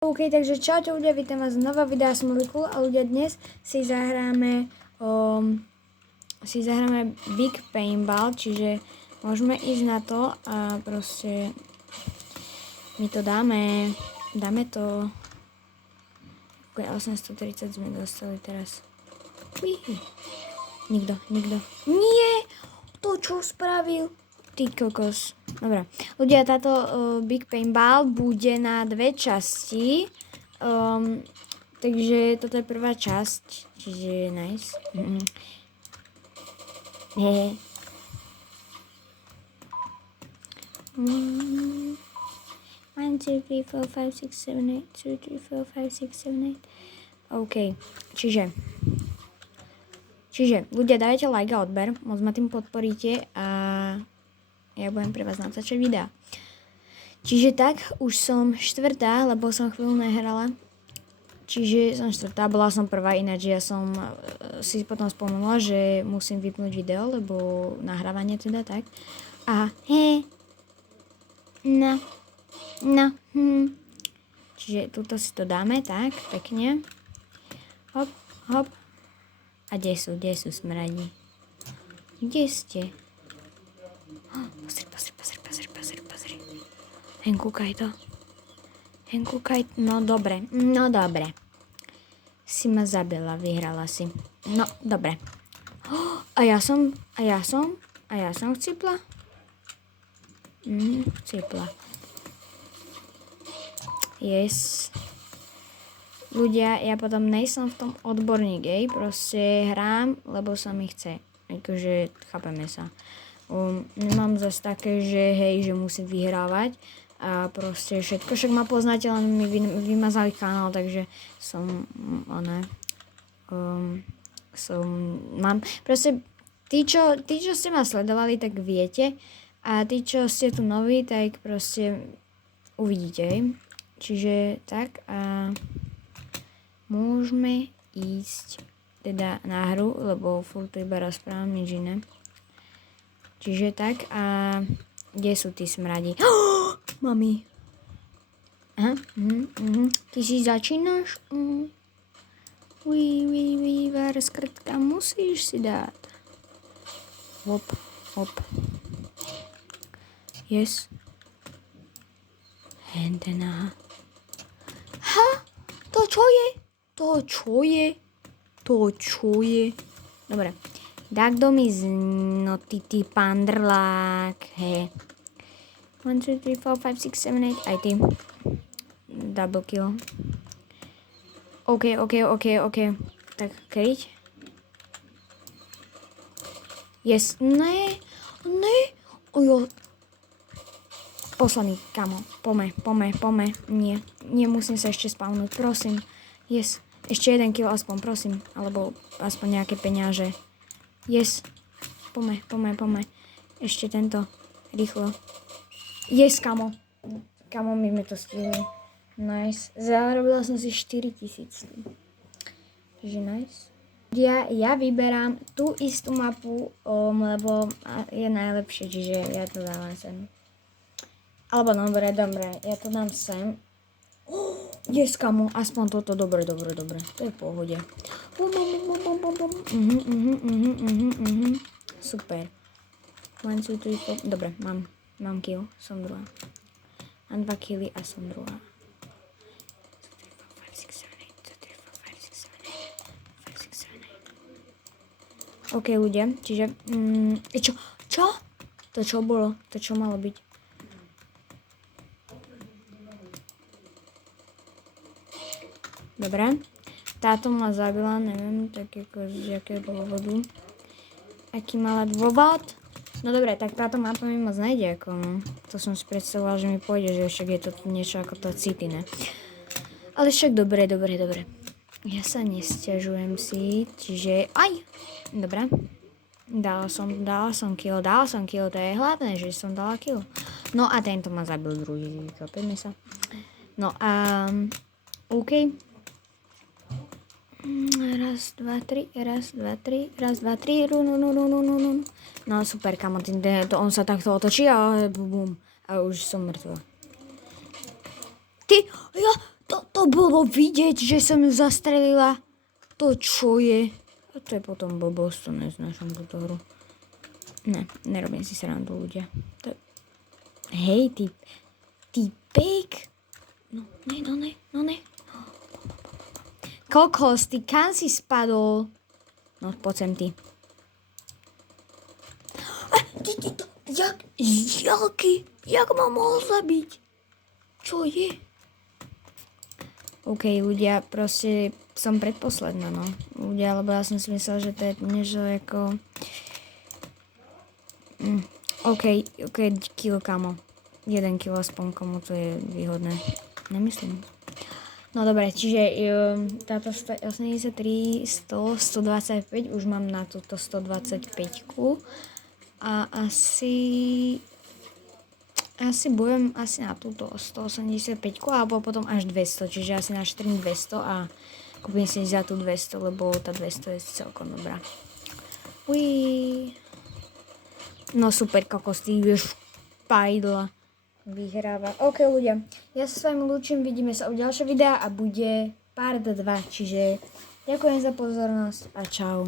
OK, takže čaute ľudia, vítam vás znova, videa som Cool a ľudia, dnes si zahráme Big Paintball, čiže môžeme ísť na to a proste my to dáme to. 830 sme dostali teraz. Nikto. Nie! To čo spravil? Ty kokos. Dobre. Ľudia, táto Big Paintball bude na dve časti. Takže toto je prvá časť. Čiže nice. Hehe. 1, 2, 3, 4, 5, 6, 7, 8. 2, 3, 4, 5, 6, 7, 8. OK. Čiže ľudia, dajte like a odber. Moc ma tým podporíte a ja budem pre vás natáčať videa. Čiže tak, už som štvrtá, lebo som chvíľu nehrala. Čiže som štvrtá, bola som prvá, ináč ja som si potom spomenula, že musím vypnúť video, lebo nahrávanie teda tak. A Čiže tuto si to dáme, tak, pekne. Hop. A kde sú smradí? Kde ste? Pozri. Hen kúkaj to. No dobre. Si ma zabila, vyhrala si. No, dobre. A ja som chcipla? Chcipla. Yes. Ľudia, ja potom nejsom v tom odborník, proste hrám, lebo sa mi chce. Akože, chápeme sa. Nemám zase také, že musím vyhrávať a proste všetko, však ma poznáte, len mi vymazali kanál, takže mám, proste tí, čo ste ma sledovali, tak viete a tí, čo ste tu noví, tak proste uvidíte, čiže tak a môžeme ísť teda na hru, lebo furt iba rozprávam, nič iné. Čiže tak a kde sú tí smradi? Mami. Aha, Ty si začínaš? Skrtka musíš si dát. Hop. Yes. Hentena. To čo je? Dobre. Tak kto mi ty pandrlák, he. 1, 2, 3, 4, 5, 6, 7, 8, aj ty. Double kill. OK. Tak, kryť. Yes, ne. Ojo. Poslaný, kamo. Pome. Nie, musím sa ešte spavnúť, prosím. Yes, ešte jeden kill aspoň, prosím. Alebo aspoň nejaké peňaže. Yes. Pome. Ešte tento. Rýchlo. Yes, kamo. Kamo, my sme to stihli. Nice. Zarobila som si 4000. Takže nice. Ja vyberám tú istú mapu, lebo je najlepšie, čiže ja to dávam sem. Alebo dobre, ja to dám sem. Yes, kamo, aspoň toto, dobre. To je v pohode. Super. 1, 2, 3, 4. Dobre, mám kill, som druhá. Mám 2 killy a som druhá. 5, 6, 7, 8. OK, ľudia, čiže... Čo? To čo bolo? To čo malo byť? Dobre. Táto ma zabila, neviem, tak ako z jakého dôvodu. Aký mala dôvod? No dobre, tak táto mapa mi moc nejde, ako to som si predstavovala, že mi pôjde, že však je to niečo ako to City, ne? Ale však dobre. Ja sa nesťažujem si, čiže aj! Dobre. Dala som kill, to je hlavné, že som dala kill. No a tento ma zabil druhý, chápeme sa. No a... OK. 1, 2, 3, run. No super, kamo, on sa takto otočí a bum, a už som mŕtva. To bolo vidieť, že som ju zastrelila. To čo je? A to je potom blbosť, to neznášam túto hru. Ne, nerobím si srandu, ľudia. To... Hej, ty pek. No ne. Kokos, ty kam si spadol? No, poď sem ty. Jak ma mohol zabiť? Čo je? OK, ľudia, proste som predposledná, no. Ľudia, lebo ja som si myslel, že to je niečo ako... OK, kill, kamo. 1 kill aspoň, komu to je výhodné. Nemyslím. No dobre, čiže táto 183, 100, 125, už mám na túto 125-ku. A asi budem na túto 185-ku, alebo potom až 200, čiže asi naštrím 200 a kúpim si za tú 200, lebo tá 200 je celkom dobrá. Uí. No super, kokos, ty vieš, pajdla. Vyhráva. OK, ľudia, ja sa s vami lúčim, vidíme sa u ďalšieho videa a bude part 2, čiže ďakujem za pozornosť a čau.